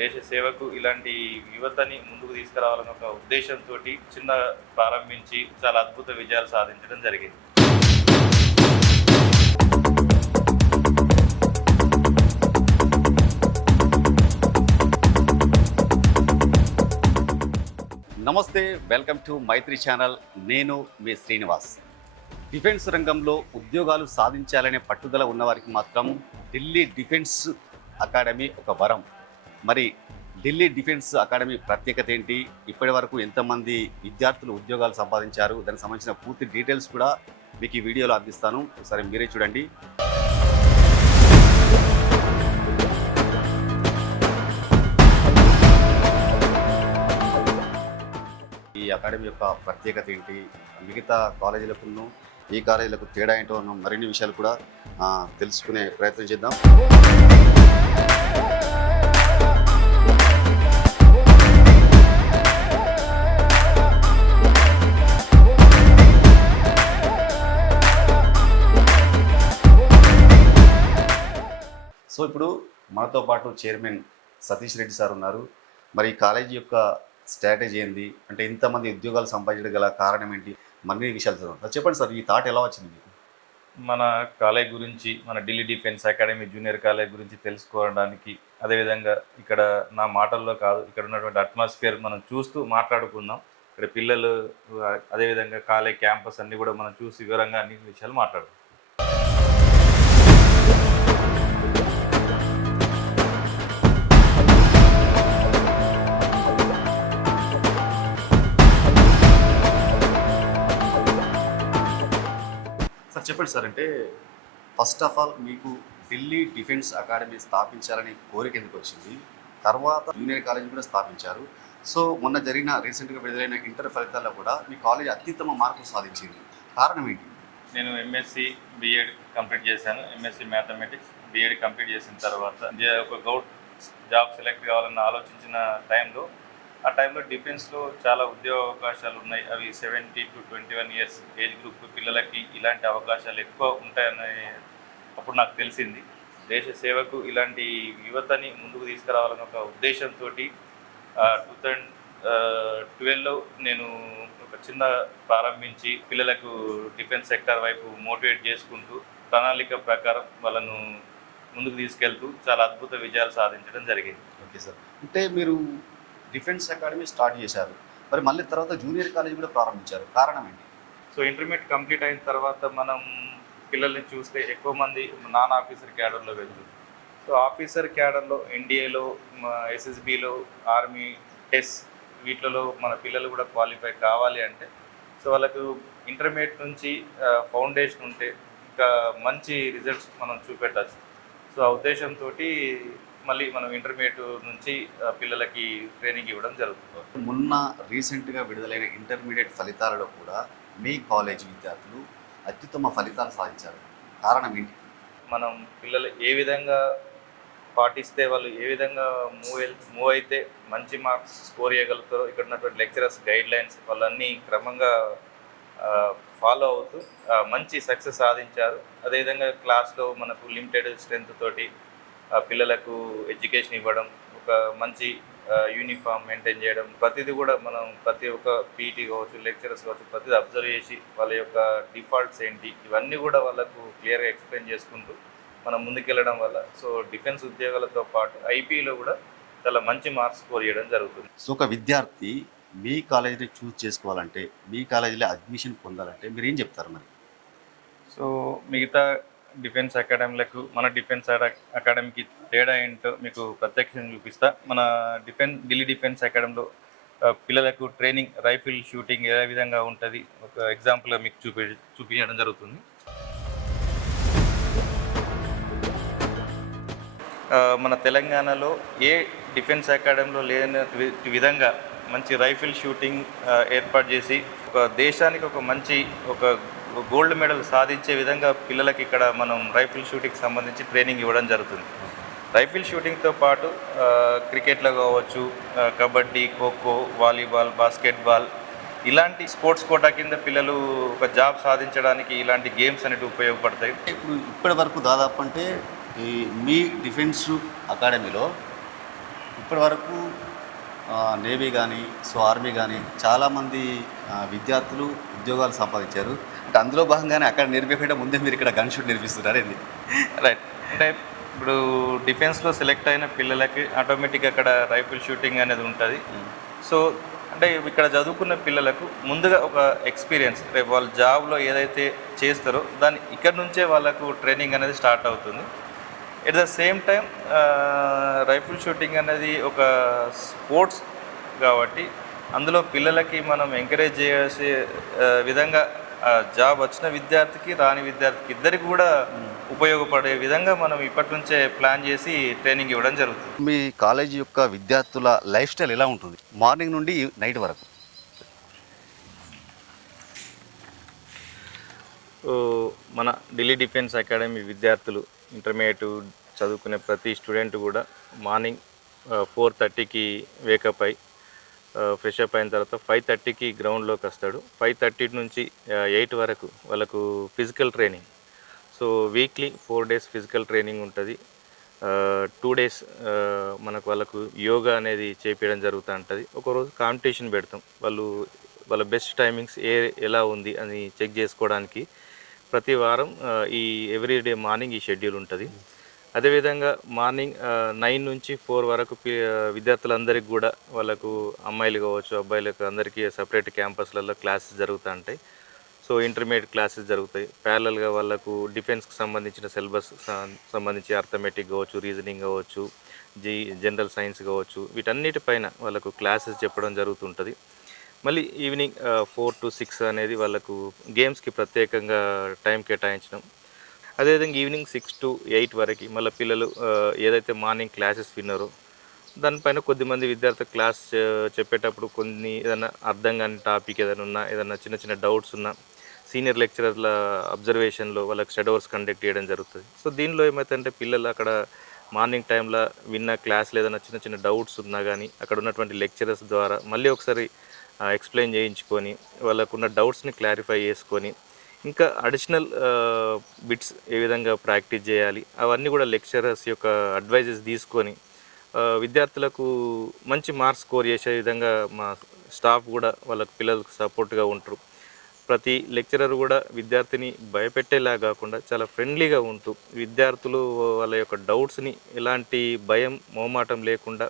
దేశ సేవకు ఇలాంటి యువతని ముందుకు తీసుకురావాలన్న ఒక ఉద్దేశంతో చిన్న ప్రారంభించి చాలా అద్భుత విజయాలు సాధించడం జరిగింది. నమస్తే, వెల్కమ్ టు మైత్రి ఛానల్. నేను మీ శ్రీనివాస్. డిఫెన్స్ రంగంలో ఉద్యోగాలు సాధించాలనే పట్టుదల ఉన్నవారికి మాత్రం ఢిల్లీ డిఫెన్స్ అకాడమీ ఒక వరం. మరి ఢిల్లీ డిఫెన్స్ అకాడమీ ప్రత్యేకత ఏంటి, ఇప్పటి వరకు ఎంతమంది విద్యార్థులు ఉద్యోగాలు సంపాదించారు, దానికి సంబంధించిన పూర్తి డీటెయిల్స్ కూడా మీకు ఈ వీడియోలో అందిస్తాను. ఒకసారి మీరే చూడండి. ఈ అకాడమీ యొక్క ప్రత్యేకత ఏంటి, మిగతా కాలేజీలకు ఈ కాలేజీలకు తేడా ఏంటో మరిన్ని విషయాలు కూడా తెలుసుకునే ప్రయత్నం చేద్దాం. సో ఇప్పుడు మనతో పాటు చైర్మన్ సతీష్ రెడ్డి సార్ ఉన్నారు. మరి ఈ కాలేజీ యొక్క స్ట్రాటజీ ఏంది, అంటే ఇంతమంది ఉద్యోగాలు సంపాదించడం గల కారణం ఏంటి, మరిన్ని విషయాలు చదువు చెప్పండి సార్. ఈ థాట్ ఎలా వచ్చింది మీకు? మన కాలేజ్ గురించి, మన Delhi defence academy junior college గురించి తెలుసుకోవడానికి, అదేవిధంగా ఇక్కడ నా మాటల్లో కాదు, ఇక్కడ ఉన్నటువంటి అట్మాస్ఫియర్ మనం చూస్తూ మాట్లాడుకుందాం. ఇక్కడ పిల్లలు, అదేవిధంగా కాలేజ్ క్యాంపస్ అన్నీ కూడా మనం చూసి వివరంగా అన్ని విషయాలు మాట్లాడుకుందాం. చెప్పండి సార్. అంటే ఫస్ట్ ఆఫ్ ఆల్ మీకు ఢిల్లీ డిఫెన్స్ అకాడమీ స్థాపించాలని కోరిక ఎందుకు వచ్చింది? తర్వాత జూనియర్ కాలేజ్ కూడా స్థాపించారు. సో మొన్న జరిగిన రీసెంట్గా విడుదలైన ఇంటర్ ఫలితాల్లో కూడా మీ కాలేజ్ అత్యుత్తమ మార్కులు సాధించింది. కారణం ఏంటి? నేను ఎంఎస్సి బిఎడ్ కంప్లీట్ చేశాను. ఎంఎస్సి మ్యాథమెటిక్స్ బిఎడ్ కంప్లీట్ చేసిన తర్వాత ఒక గౌట్ జాబ్ సెలెక్ట్ కావాలని ఆలోచించిన టైంలో, ఆ టైంలో డిఫెన్స్లో చాలా ఉద్యోగ అవకాశాలు ఉన్నాయి. అవి 70 to 21 ఇయర్స్ ఏజ్ గ్రూప్ పిల్లలకి ఇలాంటి అవకాశాలు ఎక్కువ ఉంటాయని అప్పుడు నాకు తెలిసింది. దేశ సేవకు ఇలాంటి యువతని ముందుకు తీసుకురావాలన్న ఒక ఉద్దేశంతో 2012లో నేను ఒక చిన్న ప్రారంభించి పిల్లలకు డిఫెన్స్ సెక్టర్ వైపు మోటివేట్ చేసుకుంటూ ప్రణాళిక ప్రకారం వాళ్ళను ముందుకు తీసుకెళ్తూ చాలా అద్భుత విజయాలు సాధించడం జరిగింది. Okay sir. అంటే మీరు డిఫెన్స్ అకాడమీ స్టార్ట్ చేశారు, మరి మళ్ళీ తర్వాత జూనియర్ కాలేజ్ కూడా ప్రారంభించారు. కారణం ఏంటి? సో ఇంటర్మీడియట్ కంప్లీట్ అయిన తర్వాత మనం పిల్లల్ని చూస్తే ఎక్కువ మంది నాన్ ఆఫీసర్ క్యాడర్లో వెళ్తుంది. సో ఆఫీసర్ క్యాడర్లో ఎన్డీఏలో, ఎస్ఎస్బిలో, ఆర్మీ, టెస్ వీటిలో మన పిల్లలు కూడా క్వాలిఫై కావాలి అంటే సో వాళ్ళకు ఇంటర్మీడియట్ నుంచి ఫౌండేషన్ ఉంటే ఇంకా మంచి రిజల్ట్స్ మనం చూపెట్టచ్చు. సో ఆ ఉద్దేశంతో మళ్ళీ మనం ఇంటర్మీడియట్ నుంచి పిల్లలకి ట్రైనింగ్ ఇవ్వడం జరుగుతుంది. మొన్న రీసెంట్గా విడుదలైన ఇంటర్మీడియట్ ఫలితాలలో కూడా మీ కాలేజ్ విద్యార్థులు అత్యుత్తమ ఫలితాలు సాధించారు. కారణం ఏంటి? మనం పిల్లలు ఏ విధంగా పాటిస్తే, వాళ్ళు ఏ విధంగా మూవ్ అయితే మంచి మార్క్స్ స్కోర్ చేయగలుగుతారో, ఇక్కడ ఉన్నటువంటి లెక్చరర్స్ గైడ్ లైన్స్ వాళ్ళన్నీ క్రమంగా ఫాలో అవుతూ మంచి సక్సెస్ సాధించారు. అదేవిధంగా క్లాస్లో మనకు లిమిటెడ్ స్ట్రెంత్ తోటి పిల్లలకు ఎడ్యుకేషన్ ఇవ్వడం, ఒక మంచి యూనిఫామ్ మెయింటైన్ చేయడం, ప్రతిదీ కూడా మనం ప్రతి ఒక్క పీటీ కావచ్చు, లెక్చరర్స్ కావచ్చు, ప్రతిదీ అబ్జర్వ్ చేసి వాళ్ళ యొక్క డిఫాల్ట్స్ ఏంటి ఇవన్నీ కూడా వాళ్ళకు క్లియర్గా ఎక్స్ప్లెయిన్ చేసుకుంటూ మనం ముందుకెళ్ళడం వల్ల సో డిఫెన్స్ ఉద్యోగాలతో పాటు ఐపీలో కూడా చాలా మంచి మార్క్స్ స్కోర్ చేయడం జరుగుతుంది. సో ఒక విద్యార్థి మీ కాలేజీని చూస్ చేసుకోవాలంటే, మీ కాలేజీలో అడ్మిషన్ పొందాలంటే మీరు ఏం చెప్తారు మరి? సో మిగతా డిఫెన్స్ అకాడమీలకు మన డిఫెన్స్ అకాడమీకి తేడా ఏంటో మీకు ప్రత్యక్షంగా చూపిస్తా. మన ఢిల్లీ డిఫెన్స్ అకాడమీలో పిల్లలకు ట్రైనింగ్, రైఫిల్ షూటింగ్ ఏ విధంగా ఉంటుంది ఒక ఎగ్జాంపుల్గా మీకు చూపించడం జరుగుతుంది. మన తెలంగాణలో ఏ డిఫెన్స్ అకాడమీలో లేని విధంగా మంచి రైఫిల్ షూటింగ్ ఏర్పాటు చేసి ఒక దేశానికి ఒక మంచి ఒక గోల్డ్ మెడల్ సాధించే విధంగా పిల్లలకి ఇక్కడ మనం రైఫిల్ షూటింగ్కి సంబంధించి ట్రైనింగ్ ఇవ్వడం జరుగుతుంది. రైఫిల్ షూటింగ్తో పాటు క్రికెట్లో కావచ్చు, కబడ్డీ, ఖోఖో, వాలీబాల్, బాస్కెట్బాల్ ఇలాంటి స్పోర్ట్స్ కోటా కింద పిల్లలు ఒక జాబ్ సాధించడానికి ఇలాంటి గేమ్స్ అనేవి ఉపయోగపడతాయి. ఇప్పటి వరకు దాదాపు అంటే ఈ మీ డిఫెన్స్ అకాడమీలో ఇప్పటి వరకు నేవీ కానీ సో ఆర్మీ కానీ చాలామంది విద్యార్థులు ఉద్యోగాలు సంపాదించారు. అంటే అందులో భాగంగానే అక్కడ నేర్పించకుండా ముందే మీరు ఇక్కడ గన్ షూట్ నేర్పిస్తున్నారు ఏంది? రైట్. అంటే ఇప్పుడు డిఫెన్స్లో సెలెక్ట్ అయిన పిల్లలకి ఆటోమేటిక్గా అక్కడ రైఫిల్ షూటింగ్ అనేది ఉంటుంది. సో అంటే ఇక్కడ చదువుకున్న పిల్లలకు ముందుగా ఒక ఎక్స్పీరియన్స్, రేపు వాళ్ళు జాబ్లో ఏదైతే చేస్తారో దాన్ని ఇక్కడ నుంచే వాళ్ళకు ట్రైనింగ్ అనేది స్టార్ట్ అవుతుంది. At the same time rifle shooting అనేది ఒక స్పోర్ట్స్ కాబట్టి అందులో పిల్లలకి మనం ఎంకరేజ్ చేసే విధంగా జాబ్ వచ్చిన విద్యార్థికి రాని విద్యార్థికి ఇద్దరికి కూడా ఉపయోగపడే విధంగా మనం ఇప్పటి నుంచే ప్లాన్ చేసి ట్రైనింగ్ ఇవ్వడం జరుగుతుంది. మీ కాలేజీ యొక్క విద్యార్థుల లైఫ్ స్టైల్ ఎలా ఉంటుంది మార్నింగ్ నుండి నైట్ వరకు? సో మన ఢిల్లీ డిఫెన్స్ అకాడమీ విద్యార్థులు ఇంటర్మీడియట్ చదువుకునే ప్రతి స్టూడెంట్ కూడా మార్నింగ్ 4:30కి వేకప్ అయి ఫ్రెష్ అప్ అయిన తర్వాత 5:30కి గ్రౌండ్లోకి వస్తాడు. 5:30 నుంచి 8 వరకు వాళ్ళకు physical training. So weekly 4 days physical training ఉంటుంది. 2 days వాళ్ళకు యోగా అనేది చేపించడం జరుగుతూ ఉంటుంది. ఒకరోజు కాంపిటీషన్ పెడతాం. వాళ్ళ బెస్ట్ టైమింగ్స్ ఎలా ఉంది అని చెక్ చేసుకోవడానికి ప్రతి వారం ఈ ఎవ్రీడే మార్నింగ్ ఈ షెడ్యూల్ ఉంటుంది. అదేవిధంగా మార్నింగ్ 9 నుంచి 4 వరకు విద్యార్థులందరికీ కూడా వాళ్ళకు అమ్మాయిలు కావచ్చు అబ్బాయిలకు అందరికీ సపరేట్ క్యాంపస్లలో క్లాసెస్ జరుగుతూ ఉంటాయి. సో ఇంటర్మీడియట్ క్లాసెస్ జరుగుతాయి. ప్యారలల్గా వాళ్ళకు డిఫెన్స్కి సంబంధించిన సిలబస్ సంబంధించి అర్థమెటిక్ కావచ్చు, రీజనింగ్ కావచ్చు, జనరల్ సైన్స్ కావచ్చు, వీటన్నిటిపైన వాళ్ళకు క్లాసెస్ చెప్పడం జరుగుతుంటుంది. మళ్ళీ ఈవినింగ్ 4 to 6 అనేది వాళ్ళకు గేమ్స్కి ప్రత్యేకంగా టైం కేటాయించడం. అదేవిధంగా ఈవినింగ్ 6 to 8 వరకు మళ్ళీ పిల్లలు ఏదైతే మార్నింగ్ క్లాసెస్ విన్నారో దానిపైన కొద్దిమంది విద్యార్థులు క్లాస్ చెప్పేటప్పుడు ఏదైనా అర్థం కాని టాపిక్ ఏదైనా ఉన్నా, ఏదైనా చిన్న చిన్న డౌట్స్ ఉన్నా సీనియర్ లెక్చరర్ల అబ్జర్వేషన్లో వాళ్ళకి షెడోవర్స్ కండక్ట్ చేయడం జరుగుతుంది. సో దీనిలో ఏమవుతుందంటే పిల్లలు అక్కడ మార్నింగ్ టైంలో విన్న క్లాస్లో ఏదైనా చిన్న చిన్న డౌట్స్ ఉన్నా కానీ అక్కడ ఉన్నటువంటి లెక్చరర్స్ ద్వారా మళ్ళీ ఒకసారి ఎక్స్ప్లెయిన్ చేయించుకొని వాళ్ళకున్న డౌట్స్ని క్లారిఫై చేసుకొని ఇంకా అడిషనల్ బిట్స్ ఏ విధంగా ప్రాక్టీస్ చేయాలి అవన్నీ కూడా లెక్చరర్స్ యొక్క అడ్వైజెస్ తీసుకొని విద్యార్థులకు మంచి మార్క్స్ స్కోర్ చేసే విధంగా మా స్టాఫ్ కూడా వాళ్ళకు పిల్లలకు సపోర్ట్గా ఉంటారు. ప్రతి లెక్చరర్ కూడా విద్యార్థిని భయపెట్టేలా కాకుండా చాలా ఫ్రెండ్లీగా ఉంటూ విద్యార్థులు వాళ్ళ యొక్క డౌట్స్ని ఎలాంటి భయం మోమాటం లేకుండా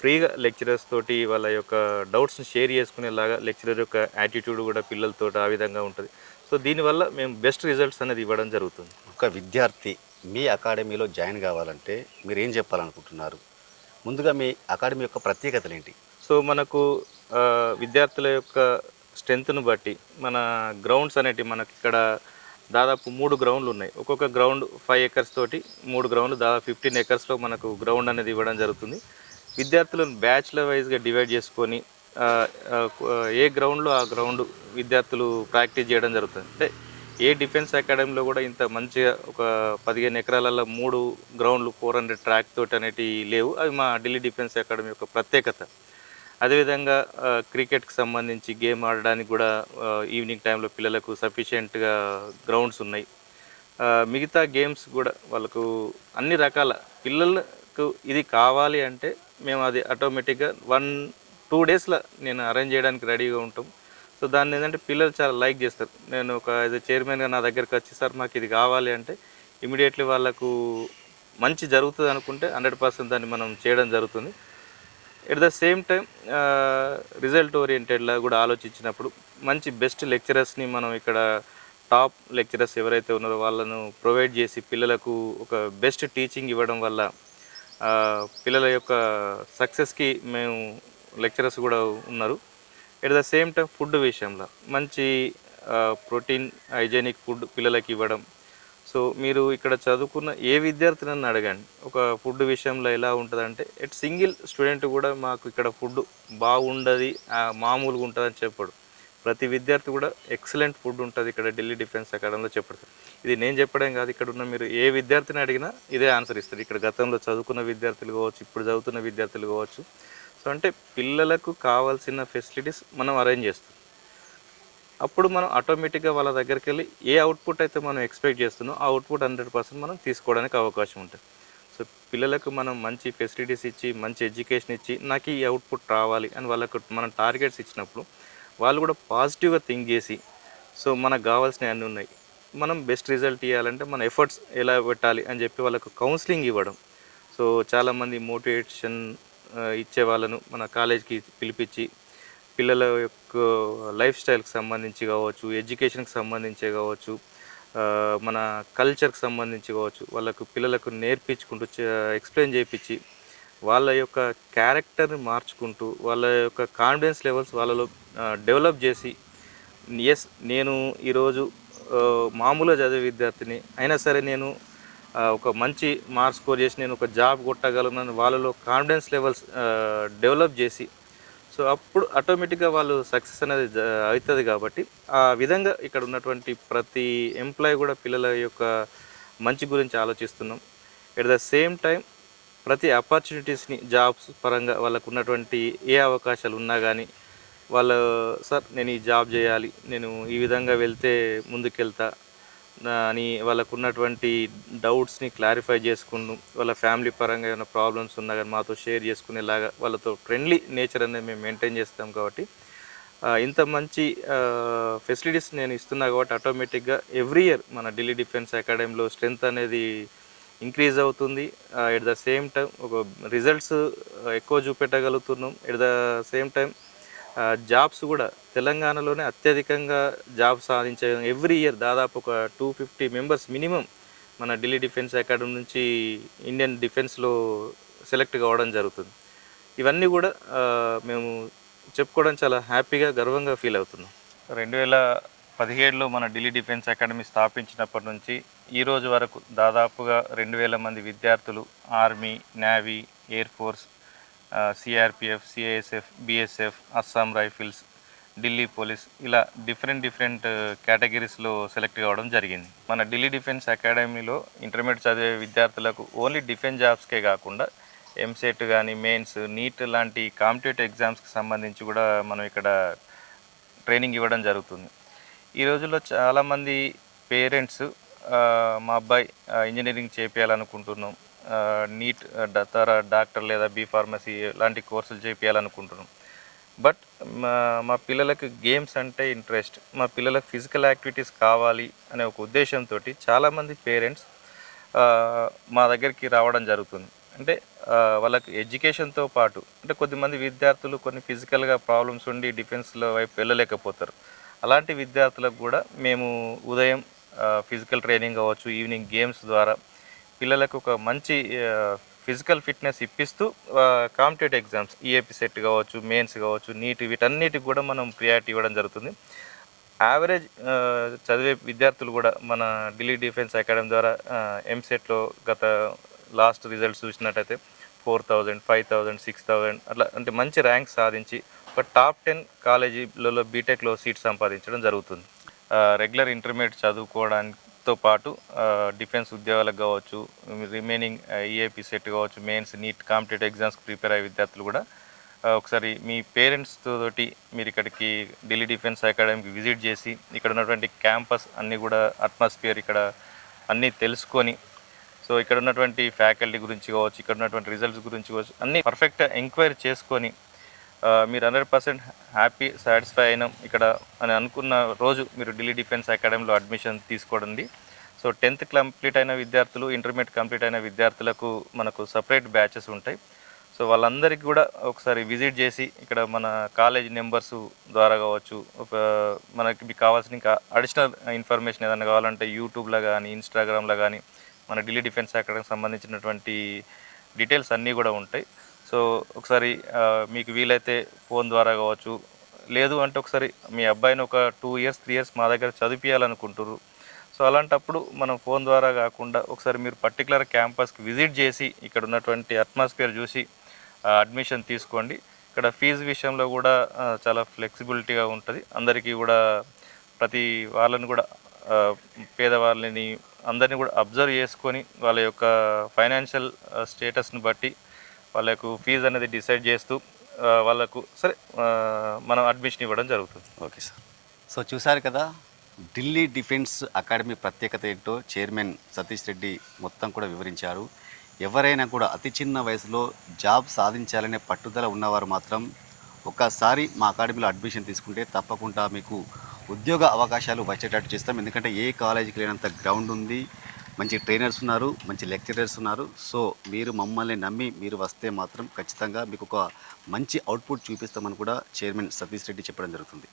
ఫ్రీగా లెక్చరర్స్ తోటి వాళ్ళ యొక్క డౌట్స్ని షేర్ చేసుకునేలాగా లెక్చరర్ యొక్క యాటిట్యూడ్ కూడా పిల్లలతో ఆ విధంగా ఉంటుంది. సో దీనివల్ల మేము బెస్ట్ రిజల్ట్స్ అనేది ఇవ్వడం జరుగుతుంది. ఒక విద్యార్థి మీ అకాడమీలో జాయిన్ కావాలంటే మీరు ఏం చెప్పాలనుకుంటున్నారు? ముందుగా మీ అకాడమీ యొక్క ప్రత్యేకతలు ఏంటి? సో మనకు విద్యార్థుల యొక్క స్ట్రెంత్ను బట్టి మన గ్రౌండ్స్ అనేటివి మనకి ఇక్కడ దాదాపు 3 గ్రౌండ్లు ఉన్నాయి. ఒక్కొక్క గ్రౌండ్ 5 acres తోటి 3 గ్రౌండ్లు దాదాపు 15 acresలో మనకు గ్రౌండ్ అనేది ఇవ్వడం జరుగుతుంది. విద్యార్థులను బ్యాచ్ల వైజ్గా డివైడ్ చేసుకొని ఏ గ్రౌండ్లో ఆ గ్రౌండ్ విద్యార్థులు ప్రాక్టీస్ చేయడం జరుగుతుంది. అంటే ఏ డిఫెన్స్ అకాడమీలో కూడా ఇంత మంచిగా ఒక 15 ఎకరాలలో 3 గ్రౌండ్లు 400 ట్రాక్ తోటి అనేటివి లేవు. అవి మా ఢిల్లీ డిఫెన్స్ అకాడమీ యొక్క ప్రత్యేకత. అదేవిధంగా క్రికెట్కి సంబంధించి గేమ్ ఆడడానికి కూడా ఈవినింగ్ టైంలో పిల్లలకు సఫిషియెంట్గా గ్రౌండ్స్ ఉన్నాయి. మిగతా గేమ్స్ కూడా వాళ్ళకు అన్ని రకాల పిల్లలకు ఇది కావాలి అంటే మేము అది ఆటోమేటిక్గా 1-2 డేస్లో నేను అరేంజ్ చేయడానికి రెడీగా ఉంటాం. సో దాన్ని ఏంటంటే పిల్లలు చాలా లైక్ చేస్తారు. నేను ఒక చైర్మన్గా నా దగ్గరికి వచ్చి సార్ మాకు ఇది కావాలి అంటే ఇమీడియట్లీ వాళ్ళకు మంచి జరుగుతుంది అనుకుంటే 100% దాన్ని మనం చేయడం జరుగుతుంది. At the same time result ఓరియంటెడ్లా కూడా ఆలోచించినప్పుడు మంచి బెస్ట్ లెక్చరర్స్ని మనం ఇక్కడ టాప్ లెక్చరర్స్ ఎవరైతే ఉన్నారో వాళ్ళను ప్రొవైడ్ చేసి పిల్లలకు ఒక బెస్ట్ టీచింగ్ ఇవ్వడం వల్ల పిల్లల యొక్క సక్సెస్కి మేము లెక్చరర్స్ కూడా ఉన్నారు. At the same time food విషయంలో మంచి ప్రోటీన్ హైజెనిక్ ఫుడ్ పిల్లలకి ఇవ్వడం. సో మీరు ఇక్కడ చదువుకున్న ఏ విద్యార్థిని అడగండి ఒక ఫుడ్ విషయంలో ఎలా ఉంటుందంటే సింగిల్ స్టూడెంట్ కూడా మాకు ఇక్కడ ఫుడ్ బాగుండదు మామూలుగా ఉంటుందని చెప్పాడు. ప్రతి విద్యార్థి కూడా ఎక్సలెంట్ ఫుడ్ ఉంటుంది ఇక్కడ ఢిల్లీ డిఫెన్స్ అకాడమీలో చెప్పారు. ఇది నేను చెప్పడం కాదు, ఇక్కడ ఉన్న మీరు ఏ విద్యార్థిని అడిగినా ఇదే ఆన్సర్ ఇస్తారు. ఇక్కడ గతంలో చదువుకున్న విద్యార్థులు కావచ్చు, ఇప్పుడు చదువుతున్న విద్యార్థులు కావచ్చు. సో అంటే పిల్లలకు కావాల్సిన ఫెసిలిటీస్ మనం అరేంజ్ చేస్తాం. అప్పుడు మనం ఆటోమేటిక్గా వాళ్ళ దగ్గరికి వెళ్ళి ఏ అవుట్పుట్ అయితే మనం ఎక్స్పెక్ట్ చేస్తున్నామో ఆ అవుట్పుట్ 100% మనం తీసుకోవడానికి అవకాశం ఉంటుంది. సో పిల్లలకు మనం మంచి ఫెసిలిటీస్ ఇచ్చి మంచి ఎడ్యుకేషన్ ఇచ్చి నాకు ఈ అవుట్పుట్ రావాలి అని వాళ్ళకు మనం టార్గెట్స్ ఇచ్చినప్పుడు వాళ్ళు కూడా పాజిటివ్గా థింక్ చేసి సో మనకు కావాల్సినవి అన్నీ ఉన్నాయి, మనం బెస్ట్ రిజల్ట్ ఇవ్వాలంటే మన ఎఫర్ట్స్ ఎలా పెట్టాలి అని చెప్పి వాళ్ళకు కౌన్సిలింగ్ ఇవ్వడం. సో చాలామంది మోటివేషన్ ఇచ్చే వాళ్ళను మన కాలేజ్కి పిలిపించి పిల్లల యొక్క లైఫ్ స్టైల్కి సంబంధించి కావచ్చు, ఎడ్యుకేషన్కి సంబంధించి కావచ్చు, మన కల్చర్కి సంబంధించి కావచ్చు, వాళ్ళకు పిల్లలకు నేర్పించుకుంటూ ఎక్స్ప్లెయిన్ చేయించి వాళ్ళ యొక్క క్యారెక్టర్ని మార్చుకుంటూ వాళ్ళ యొక్క కాన్ఫిడెన్స్ లెవెల్స్ వాళ్ళలో డెవలప్ చేసి ఎస్ నేను ఈరోజు మామూలుగా చదివే విద్యార్థిని అయినా సరే నేను ఒక మంచి మార్క్స్ స్కోర్ చేసి నేను ఒక జాబ్ కొట్టగలను వాళ్ళలో కాన్ఫిడెన్స్ లెవెల్స్ డెవలప్ చేసి సో అప్పుడు ఆటోమేటిక్గా వాళ్ళు సక్సెస్ అనేది అవుతుంది. కాబట్టి ఆ విధంగా ఇక్కడ ఉన్నటువంటి ప్రతి ఎంప్లాయీ కూడా పిల్లల యొక్క మంచి గురించి ఆలోచిస్తున్నాం. ఎట్ ద సేమ్ టైం ప్రతి ఆపర్చునిటీస్ని జాబ్స్ పరంగా వాళ్ళకు ఉన్నటువంటి ఏ అవకాశాలు ఉన్నా కానీ వాళ్ళు సార్ నేను ఈ జాబ్ చేయాలి, నేను ఈ విధంగా వెళ్తే ముందుకెళ్తా అని వాళ్ళకు ఉన్నటువంటి డౌట్స్ని క్లారిఫై చేసుకుంటూ వాళ్ళ ఫ్యామిలీ పరంగా ఏమైనా ప్రాబ్లమ్స్ ఉన్నా కానీ మాతో షేర్ చేసుకునేలాగా వాళ్ళతో ఫ్రెండ్లీ నేచర్ అనేది మేము మెయింటైన్ చేస్తాం. కాబట్టి ఇంత మంచి ఫెసిలిటీస్ నేను ఇస్తున్నా కాబట్టి ఆటోమేటిక్గా ఎవ్రీ ఇయర్ మన ఢిల్లీ డిఫెన్స్ అకాడమీలో స్ట్రెంత్ అనేది ఇంక్రీజ్ అవుతుంది. ఎట్ ద సేమ్ టైం ఒక రిజల్ట్స్ ఎక్కువ చూపెట్టగలుగుతున్నాం. At the same time jobs కూడా తెలంగాణలోనే అత్యధికంగా జాబ్ సాధించే ఎవ్రీ ఇయర్ దాదాపు ఒక 250 మెంబర్స్ మినిమం మన ఢిల్లీ డిఫెన్స్ అకాడమీ నుంచి ఇండియన్ డిఫెన్స్లో సెలెక్ట్ కావడం జరుగుతుంది. ఇవన్నీ కూడా మేము చెప్పుకోవడం చాలా హ్యాపీగా గర్వంగా ఫీల్ అవుతున్నాం. 2017లో మన ఢిల్లీ డిఫెన్స్ అకాడమీ స్థాపించినప్పటి నుంచి ఈ రోజు వరకు దాదాపుగా 2000 మంది విద్యార్థులు army, navy, air force, CRPF, CISF, BSF, Assam rifles, Delhi police ఇలా డిఫరెంట్ కేటగిరీస్లో సెలెక్ట్ కావడం జరిగింది. మన ఢిల్లీ డిఫెన్స్ అకాడమీలో ఇంటర్మీడియట్ చదివే విద్యార్థులకు ఓన్లీ డిఫెన్స్ జాబ్స్కే కాకుండా ఎంసెట్ కానీ, మెయిన్స్, నీట్ లాంటి కాంపిటేటివ్ ఎగ్జామ్స్కి సంబంధించి కూడా మనం ఇక్కడ ట్రైనింగ్ ఇవ్వడం జరుగుతుంది. ఈ రోజుల్లో చాలామంది పేరెంట్స్ మా అబ్బాయి ఇంజనీరింగ్ చేపించాలనుకుంటున్నాం, నీట్ డాక్టర్ లేదా బీ ఫార్మసీ లాంటి కోర్సులు చేపించాలనుకుంటున్నాం. బట్ మా పిల్లలకు గేమ్స్ అంటే ఇంట్రెస్ట్, మా పిల్లలకు ఫిజికల్ యాక్టివిటీస్ కావాలి అనే ఒక ఉద్దేశంతో చాలామంది పేరెంట్స్ మా దగ్గరికి రావడం జరుగుతుంది. అంటే వాళ్ళకి ఎడ్యుకేషన్తో పాటు అంటే కొద్దిమంది విద్యార్థులు కొన్ని ఫిజికల్గా ప్రాబ్లమ్స్ ఉండి డిఫెన్స్లో వైపు వెళ్ళలేకపోతారు. అలాంటి విద్యార్థులకు కూడా మేము ఉదయం ఫిజికల్ ట్రైనింగ్ కావచ్చు, ఈవినింగ్ గేమ్స్ ద్వారా పిల్లలకు ఒక మంచి ఫిజికల్ ఫిట్నెస్ ఇప్పిస్తూ కాంపిటేటివ్ ఎగ్జామ్స్ ఈఏపీ సెట్ కావచ్చు, మెయిన్స్ కావచ్చు, నీట్ వీటన్నిటికి కూడా మనం ప్రియారిటీ ఇవ్వడం జరుగుతుంది. యావరేజ్ చదివే విద్యార్థులు కూడా మన ఢిల్లీ డిఫెన్స్ అకాడమీ ద్వారా ఎంసెట్లో గత లాస్ట్ రిజల్ట్స్ చూసినట్టయితే 4000, 5000, 6000 అట్లా అంటే మంచి ర్యాంక్ సాధించి ఒక టాప్ 10 కాలేజీలలో బీటెక్లో సీట్ సంపాదించడం జరుగుతుంది. రెగ్యులర్ ఇంటర్మీడియట్ చదువుకోవడంతో పాటు డిఫెన్స్ ఉద్యోగాలకు కావచ్చు, రిమైనింగ్ ఈఏపీ సెట్ కావచ్చు, మెయిన్స్, నీట్ కాంపిటేటివ్ ఎగ్జామ్స్కి ప్రిపేర్ అయ్యే విద్యార్థులు కూడా ఒకసారి మీ పేరెంట్స్ తోటి మీరు ఇక్కడికి ఢిల్లీ డిఫెన్స్ అకాడమీకి విజిట్ చేసి ఇక్కడ ఉన్నటువంటి క్యాంపస్ అన్నీ కూడా అట్మాస్ఫియర్ ఇక్కడ అన్నీ తెలుసుకొని సో ఇక్కడ ఉన్నటువంటి ఫ్యాకల్టీ గురించి కావచ్చు, ఇక్కడ ఉన్నటువంటి రిజల్ట్స్ గురించి కావచ్చు అన్నీ పర్ఫెక్ట్గా ఎంక్వైరీ చేసుకొని మీరు 100% హ్యాపీ, సాటిస్ఫై అయినాం ఇక్కడ అని అనుకున్న రోజు మీరు ఢిల్లీ డిఫెన్స్ అకాడమీలో అడ్మిషన్ తీసుకోండి. సో 10th కంప్లీట్ అయిన విద్యార్థులు, ఇంటర్మీడియట్ కంప్లీట్ అయిన విద్యార్థులకు మనకు సపరేట్ బ్యాచెస్ ఉంటాయి. సో వాళ్ళందరికీ కూడా ఒకసారి విజిట్ చేసి ఇక్కడ మన కాలేజ్ నెంబర్స్ ద్వారా కావచ్చు, మనకి మీకు కావాల్సిన ఇంకా అడిషనల్ ఇన్ఫర్మేషన్ ఏదైనా కావాలంటే యూట్యూబ్లో కానీ, ఇన్స్టాగ్రామ్లో కానీ మన ఢిల్లీ డిఫెన్స్ అకాడమీకి సంబంధించినటువంటి డీటెయిల్స్ అన్నీ కూడా ఉంటాయి. సో ఒకసారి మీకు వీలైతే ఫోన్ ద్వారా కావచ్చు, లేదు అంటే ఒకసారి మీ అబ్బాయిని ఒక 2 years 3 years మా దగ్గర చదివించాలనుకుంటారు. సో అలాంటప్పుడు మనం ఫోన్ ద్వారా కాకుండా ఒకసారి మీరు పర్టికులర్ క్యాంపస్కి విజిట్ చేసి ఇక్కడ ఉన్నటువంటి అట్మాస్ఫియర్ చూసి అడ్మిషన్ తీసుకోండి. ఇక్కడ ఫీజు విషయంలో కూడా చాలా ఫ్లెక్సిబిలిటీగా ఉంటుంది. అందరికీ కూడా ప్రతి వాళ్ళని కూడా పేదవాళ్ళని అందరినీ కూడా అబ్జర్వ్ చేసుకొని వాళ్ళ యొక్క ఫైనాన్షియల్ స్టేటస్ని బట్టి వాళ్ళకు ఫీజు అనేది డిసైడ్ చేస్తూ వాళ్ళకు సరే మనం అడ్మిషన్ ఇవ్వడం జరుగుతుంది. Okay sir. సో చూసారు కదా, ఢిల్లీ డిఫెన్స్ అకాడమీ ప్రత్యేకత ఏంటో చైర్మన్ సతీష్ రెడ్డి మొత్తం కూడా వివరించారు. ఎవరైనా కూడా అతి చిన్న వయసులో జాబ్ సాధించాలనే పట్టుదల ఉన్నవారు మాత్రం ఒక్కసారి మా అకాడమీలో అడ్మిషన్ తీసుకుంటే తప్పకుండా మీకు ఉద్యోగ అవకాశాలు వచ్చేటట్టు చేస్తాం. ఎందుకంటే ఏ కాలేజీకి లేనంత గ్రౌండ్ ఉంది, మంచి ట్రైనర్స్ ఉన్నారు, మంచి లెక్చరర్స్ ఉన్నారు. సో మీరు మమ్మల్ని నమ్మి మీరు వస్తే మాత్రం ఖచ్చితంగా మీకు ఒక మంచి అవుట్పుట్ చూపిస్తామని కూడా చైర్మన్ సతీష్ రెడ్డి చెప్పడం జరుగుతుంది.